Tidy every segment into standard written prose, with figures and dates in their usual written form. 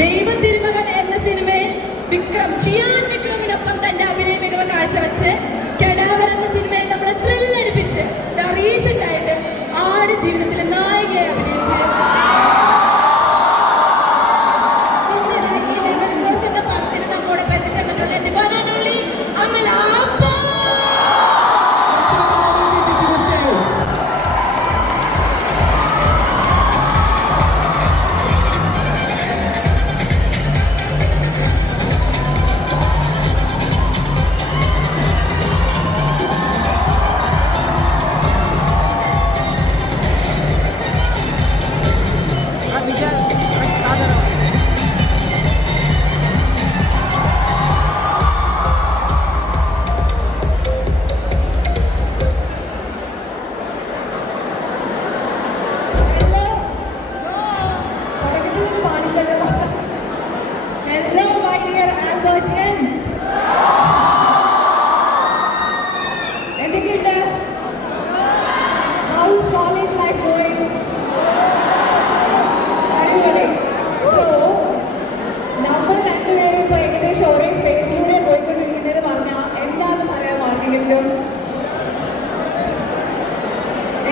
ദൈവം തിരുമകൻ എന്ന സിനിമയിൽ ചിയാൻ വിക്രമിനൊപ്പം തന്റെ അഭിനയ മികവ് കാഴ്ചവെച്ച് കെടാവർ എന്ന സിനിമയിൽ നമ്മളെ ത്രില്ലടിപ്പിച്ച് റീസെന്റ് ആയിട്ട് ആട് ജീവിതത്തിലെ നായികയെ അഭിനയിച്ച് ഈ ലെവൽ ക്രോസ് എന്ന പടത്തിന് നമ്മോടൊപ്പം എത്തിച്ചേർന്നിട്ടുള്ള എന്റെ വനാനുള്ളി Amala.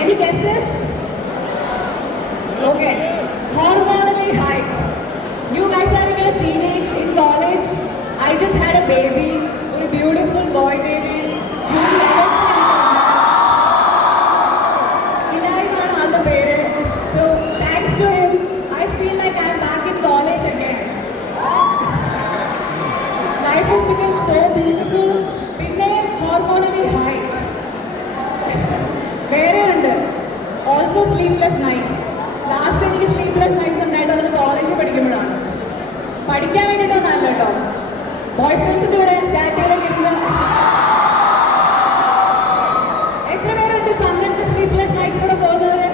Any guesses? Okay. Hormonally high. You guys are in your teenage, in college. I just had a baby, a beautiful boy baby. June 11th. Ilaiyana all the parents. So thanks to him, I feel like I'm back in college again. Life has become so beautiful. Pinne hormonally high. Also sleepless nights. Last എനിക്ക് sleepless nights ഉണ്ടായിട്ടുള്ളത് കോളേജിൽ പഠിക്കുമ്പോഴാണ്. പഠിക്കാൻ വേണ്ടിയിട്ടൊന്നല്ല കേട്ടോ, ബോയ് ഫ്രണ്ട്സിൻ്റെ കൂടെ ചാറ്റുകളൊക്കെ ഇരുന്ന്. എത്ര പേരുണ്ട് ഇപ്പം അങ്ങനത്തെ sleepless nights കൂടെ പോകുന്നവർ?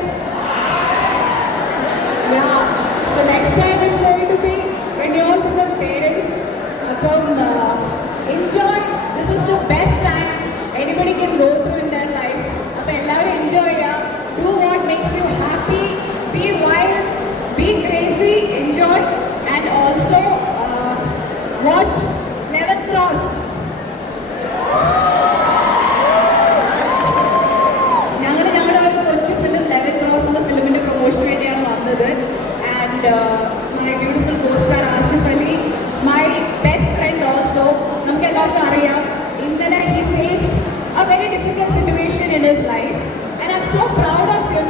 So next time it's going to be when you all become parents. അപ്പം enjoy. This is the best time anybody can go through in their life. അപ്പം എല്ലാവരും enjoy ചെയ്യുക. Do what makes you happy, be wild, be crazy, enjoy, and also watch Level Cross. ഞങ്ങളുടെ ഒരു കൊച്ചു film level cross എന്ന ഫിലിമിന്റെ പ്രൊമോഷന് വേണ്ടിയാണ് വന്നത്. And my beautiful co-star Asif Ali, my best friend also. നമുക്ക് എല്ലാവർക്കും അറിയാം, ഇന്നലെ he faced a very difficult situation in his life. And I'm so proud of him.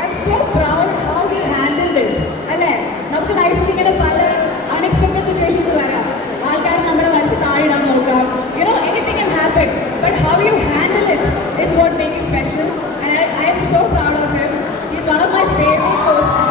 I'm so proud how he handled it. അല്ലേ, നമുക്ക് ലൈഫിൽ ഇങ്ങനെ പല unexpected situations വരാം. ആൾക്കാർ നമ്മുടെ മനസ്സിൽ താഴെയിടാൻ നോക്കാം. You know, anything can happen. But how you handle it is what makes you special. And I am so proud of him. He's one of my favorite co-stars.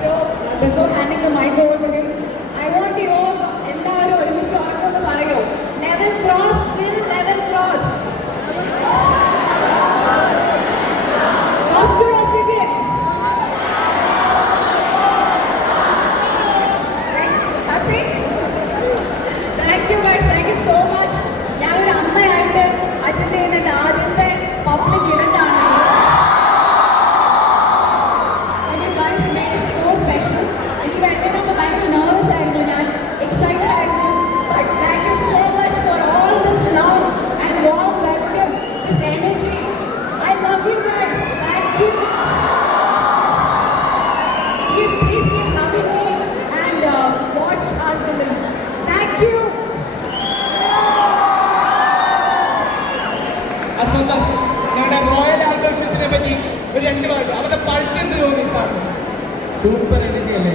So, before handing the mic over to him, I want you all, എല്ലാവരും ഒരുമിച്ച് ഓർമ്മ പറയോ, level cross, will level cross. Happy? Thank you guys, thank you so much. ഞാനൊരു അമ്മയായിട്ട് അറ്റൻഡ് ചെയ്യുന്ന ആദ്യത്തെ public event ആണ്. nervous ആയിരുന്നു, ഞാൻ excited ആയിരുന്നു. But thank you so much for all this ഞങ്ങളുടെ റോയൽ ആൽബർഷ്യസിനെ പറ്റി ഒരു 2 വാക്ക് അവരുടെ പൾസ് എന്ത് തോന്നി സാർ? സൂപ്പർ എനർജി അല്ലേ?